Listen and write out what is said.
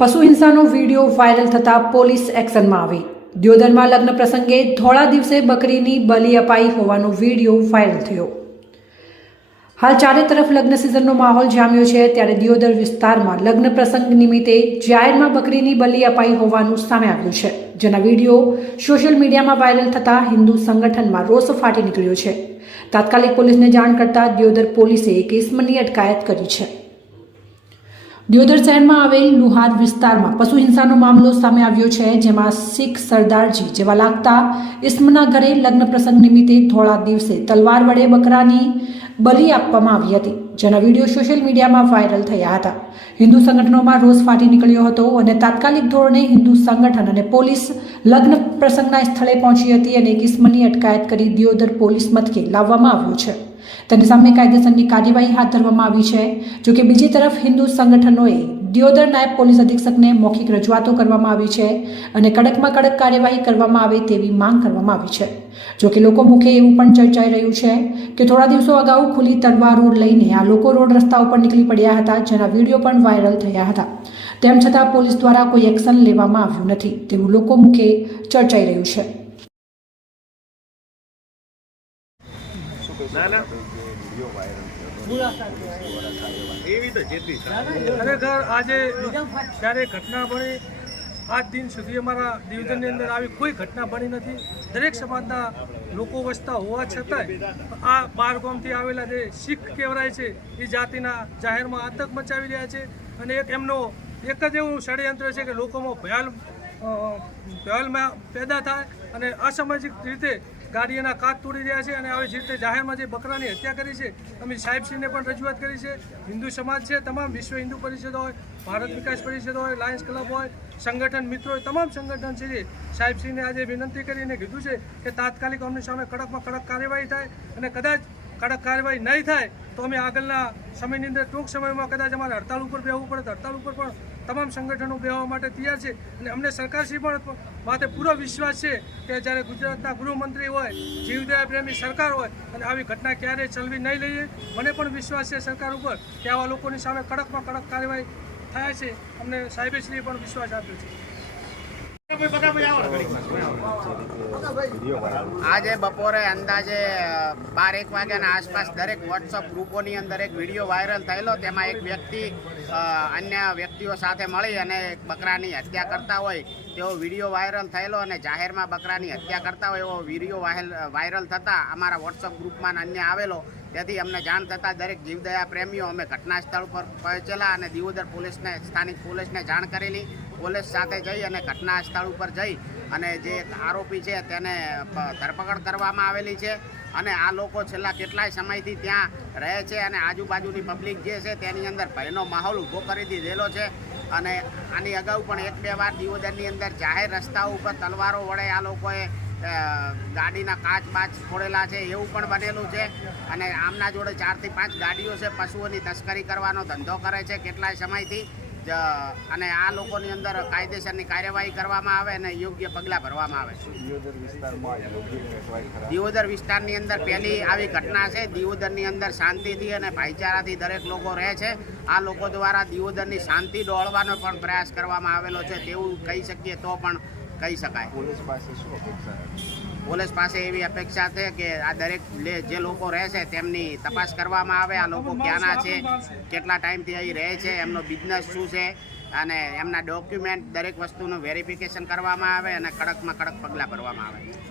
પશુ હિંસાનો video viral થતાં પોલીસ એક્શનમાં આવી. દ્યોદરમાં લગ્ન પ્રસંગે થોડા દિવસે બકરીની બલી અપાઈ હોવાનો વીડિયો વાયરલ થયો. હાલ ચારે તરફ લગ્ન સિઝનનો માહોલ જામ્યો છે, ત્યારે દિયોદર વિસ્તારમાં લગ્ન પ્રસંગ નિમિત્તે જાહેરમાં બકરીની બલી અપાઈ હોવાનું સામે આવ્યું છે, જેના વીડિયો સોશિયલ મીડિયામાં વાયરલ થતાં હિન્દુ સંગઠનમાં રોષ ફાટી નીકળ્યો છે. તાત્કાલિક પોલીસને જાણ કરતાં દિયોદર પોલીસે એક અટકાયત કરી છે. દિયોદર શહેરમાં આવેલ લુહાર વિસ્તારમાં પશુ હિંસાનો મામલો સામે આવ્યો છે, જેમાં શીખ સરદારજી જેવા લાગતા ઇસ્મના ઘરે લગ્ન પ્રસંગ નિમિત્તે થોડા દિવસે તલવાર વડે બકરાની બલી આપવામાં આવી હતી, જેના વીડિયો સોશિયલ મીડિયામાં વાયરલ થયા હતા. હિન્દુ સંગઠનોમાં રોષ ફાટી નીકળ્યો હતો અને તાત્કાલિક ધોરણે હિન્દુ સંગઠન અને પોલીસ લગ્ન પ્રસંગના સ્થળે પહોંચી હતી અને કિસ્મની અટકાયત કરી દિયોદર પોલીસ મથકે લાવવામાં આવ્યું છે. તેની સામે કાયદેસરની કાર્યવાહી હાથ ધરવામાં આવી છે, જોકે બીજી તરફ હિન્દુ સંગઠનોએ દિયોદર નાયબ પોલીસ અધિક્ષકને મૌખિક રજૂઆતો કરવામાં આવી છે અને કડકમાં કડક કાર્યવાહી કરવામાં આવે તેવી માંગ કરવામાં આવી છે. જોકે લોકો મુખે એવું પણ ચર્ચાઈ રહ્યું છે કે થોડા દિવસો અગાઉ ખુલ્લી તરવા રોડ લઈને આ લોકો રોડ રસ્તા ઉપર નીકળી પડ્યા હતા જેના વીડિયો પણ વાયરલ થયા હતા. તેમ છતાં પોલીસ દ્વારા કોઈ એક્શન લેવામાં આવ્યું નથી તેવું લોકો મુખે ચર્ચાઈ રહ્યું છે. ના ના. ખરેખર આજે જ્યારે ઘટના બની, આજ દિન સુધી અમારા ડિવિઝનની અંદર આવી કોઈ ઘટના બની નથી. દરેક સમાજના લોકો વસતા હોવા છતાંય આ બાર આવેલા જે શીખ કહેવાય છે, એ જાતિના જાહેરમાં આતંક મચાવી રહ્યા છે અને એક એમનો એક જ એવું ષડયંત્ર છે કે લોકોમાં ભયાલ ભયાલમાં પેદા થાય અને અસામાજિક રીતે ગાડીઓના કાચ તોડી રહ્યા છે અને આવી જ રીતે જાહેરમાં જે બકરાની હત્યા કરી છે અમે સાહેબશ્રીને પણ રજૂઆત કરી છે. હિન્દુ સમાજ છે, તમામ વિશ્વ હિન્દુ પરિષદ હોય, ભારત વિકાસ પરિષદ હોય, લાયન્સ ક્લબ હોય, સંગઠન મિત્રો તમામ સંગઠન છે જે સાહેબશ્રીને આજે વિનંતી કરીને કીધું છે કે તાત્કાલિક અમની સામે કડકમાં કડક કાર્યવાહી થાય અને કદાચ કડક કાર્યવાહી નહીં થાય તો અમે આગળના સમયની અંદર ટૂંક સમયમાં કદાચ અમારે હડતાલ ઉપર બેહવું પડે તો હડતાળ ઉપર પણ તમામ સંગઠનો બેહવા માટે તૈયાર છે. અને અમને સરકારશ્રી પણ માથે પૂરો વિશ્વાસ છે કે જ્યારે ગુજરાતના ગૃહમંત્રી હોય જીવદયા પ્રેમી સરકાર હોય, અને આવી ઘટના ક્યારેય ચલવી નહીં લઈએ, મને પણ વિશ્વાસ છે સરકાર ઉપર કે આવા લોકોની સામે કડકમાં કડક કાર્યવાહી થાય છે. અમને સાહેબશ્રીએ પણ વિશ્વાસ આપ્યો છે. આજે બપોરે અંદાજે બાર, એક વાગ્યાના આસપાસ દરેક વોટ્સઅપ ગ્રુપોની અંદર એક વીડિયો વાયરલ થયેલો. તેમાં એક વ્યક્તિ અન્ય વ્યક્તિઓ સાથે મળી અને બકરાની હત્યા કરતા હોય. તેવો વીડિયો વાયરલ થયેલો અને જાહેરમાં બકરાની હત્યા કરતા હોય એવો વીડિયો વાયરલ વાયરલ થતાં અમારા વોટ્સઅપ ગ્રુપમાં અન્ય આવેલો. તેથી અમને જાણ થતાં દરેક જીવદયા પ્રેમીઓ અમે ઘટના સ્થળ પર પહોંચેલા અને દિવોદર પોલીસને, સ્થાનિક પોલીસને જાણ કરેલી. પોલીસ સાથે જઈ અને ઘટના સ્થળ ઉપર જઈ અને જે આરોપી છે તેને ધરપકડ કરવામાં આવેલી છે. અને આ લોકો છેલ્લા કેટલાય સમયથી ત્યાં રહે છે અને આજુબાજુની પબ્લિક જે છે તેની અંદર ભયનો માહોલ ઊભો કરી દીધેલો છે. અને આની અગાઉ પણ એક બે વાર દિયોદરની અંદર જાહેર રસ્તાઓ ઉપર તલવારો વડે આ લોકોએ ગાડીના કાચ બાચ ફોડેલા છે, એવું પણ બનેલું છે. અને આમના જોડે ચારથી પાંચ ગાડીઓ છે, પશુઓની તસ્કરી કરવાનો ધંધો કરે છે, કેટલાય સમયથી. અને આ લોકોની અંદર કાયદેસરની કાર્યવાહી કરવામાં આવે અને યોગ્ય પગલાં ભરવામાં આવે દિયોદર વિસ્તારની અંદર પહેલી આવી ઘટના છે. દિયોદરની અંદર શાંતિથી અને ભાઈચારાથી દરેક લોકો રહે છે. આ લોકો દ્વારા દિયોદરની શાંતિ ડોળવાનો પણ પ્રયાસ કરવામાં આવેલો છે. તેવું કહી શકીએ તો પણ કહી શકાય. પોલીસ પાસે એવી અપેક્ષા છે કે આ દરેક જે લોકો રહે છે તેમની તપાસ કરવામાં આવે આ લોકો ક્યાંના છે કેટલા ટાઈમથી અહીં રહે છે એમનો બિઝનેસ શું છે અને એમના ડોક્યુમેન્ટ દરેક વસ્તુનું વેરિફિકેશન કરવામાં આવે અને કડકમાં કડક પગલાં ભરવામાં આવે.